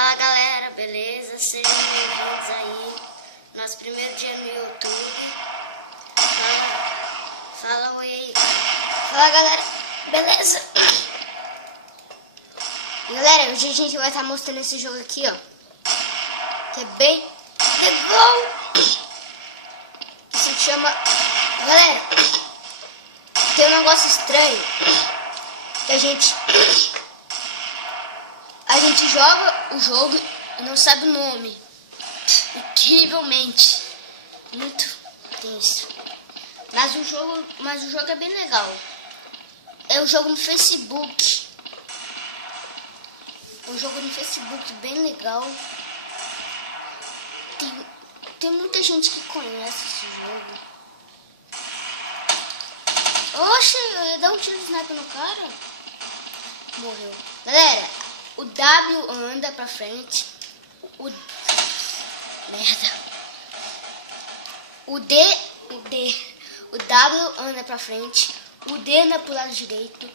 Fala galera, beleza? Sejam bem-vindos aí. Nosso primeiro dia no YouTube. Fala oi aí. Fala galera, beleza? Galera, hoje a gente vai estar mostrando esse jogo aqui, ó. Que é bem legal. Que se chama... Galera, tem um negócio estranho. Que a gente joga o jogo e não sabe o nome. Incrivelmente. Muito tenso. Mas o jogo é bem legal. É um jogo no Facebook. Um jogo no Facebook bem legal. Tem muita gente que conhece esse jogo. Oxe, eu ia dar um tiro de sniper no cara. Morreu. Galera, o W anda pra frente. Merda. O W anda pra frente. O D anda pro lado direito.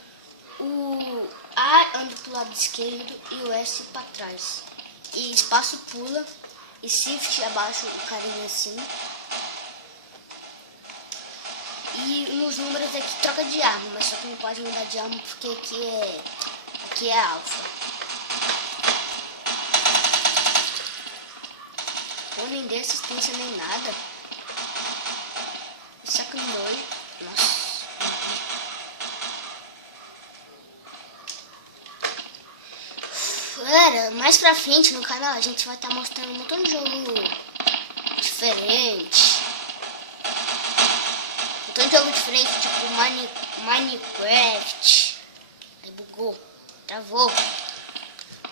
O A anda pro lado esquerdo. E o S pra trás. E espaço pula. E shift abaixo o carinha assim. E nos números aqui troca de arma. Mas só que não pode mudar de arma porque aqui é alfa. Ou nem deu assistência nem nada. Sacanou. Nossa. Galera, mais pra frente no canal a gente vai estar mostrando um montão de jogo diferente. Um montão de jogo diferente, tipo Minecraft. Aí bugou. Travou.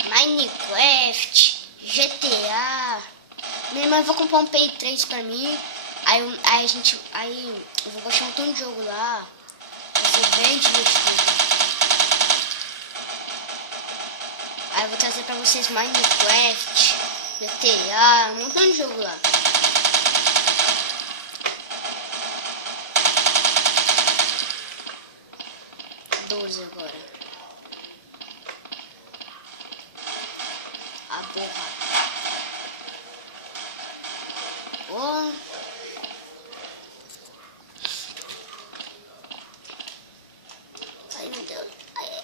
Minecraft. GTA. Minha irmã vai comprar um Play 3 pra mim. Aí eu vou baixar um montão de jogo lá. Vai ser bem divertido. Aí eu vou trazer pra vocês Minecraft, GTA, um montão de jogo lá. Agora. A borra. Oh. Ai meu Deus. Ai.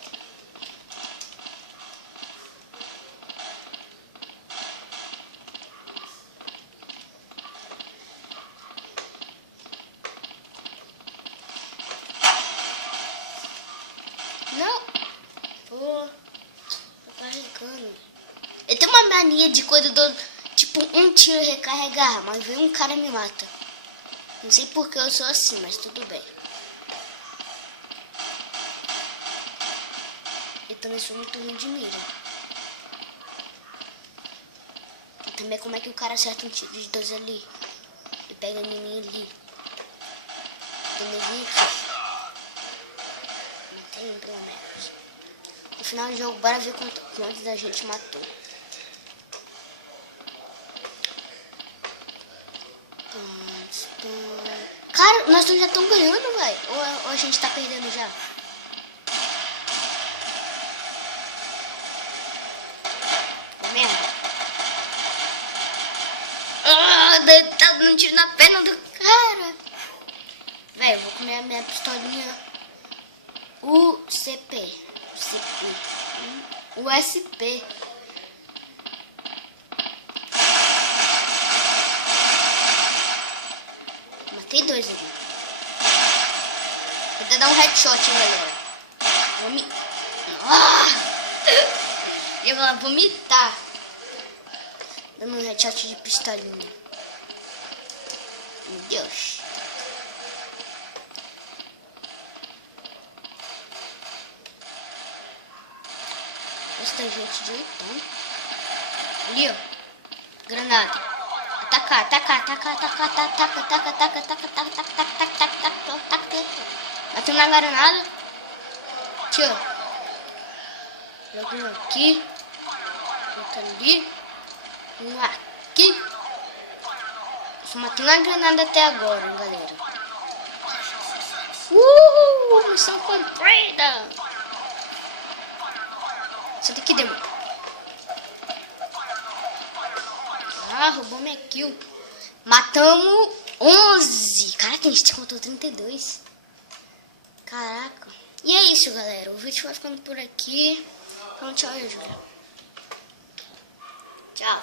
Não. Pô. Tá carregando. Eu tenho uma mania de quando eu dou tipo um tiro e recarregar, mas vem um cara e me mata. Não sei porque eu sou assim, mas tudo bem. Eu também sou muito ruim de mira. E também como é que o cara acerta um tiro de 12 ali e pega em mim ali. Tem ninguém aqui. Não tem problema. No final do jogo, bora ver quantos a gente matou. Cara, nós já estamos ganhando, velho. Ou a gente tá perdendo já? Merda. Tá dando tiro na perna do cara. Velho, eu vou comer a minha pistolinha. USP. Matei dois ali. Vou até dar um headshot, hein, galera. Eu vou vomitar. Dando um headshot de pistolinha. Meu Deus. Tem gente de oitão. Ali, ó. Granada. Atacar. Bateu na granada. Aqui, ó. Joguei aqui. Outro ali. Um aqui. Só matei na granada até agora, hein, galera. Missão cumprida. Sai daqui, demônio. Ah, roubou minha kill. Matamos 11. Caraca, a gente contou 32. Caraca. E é isso, galera. O vídeo vai ficando por aqui. Então, tchau, Júlia. Tchau.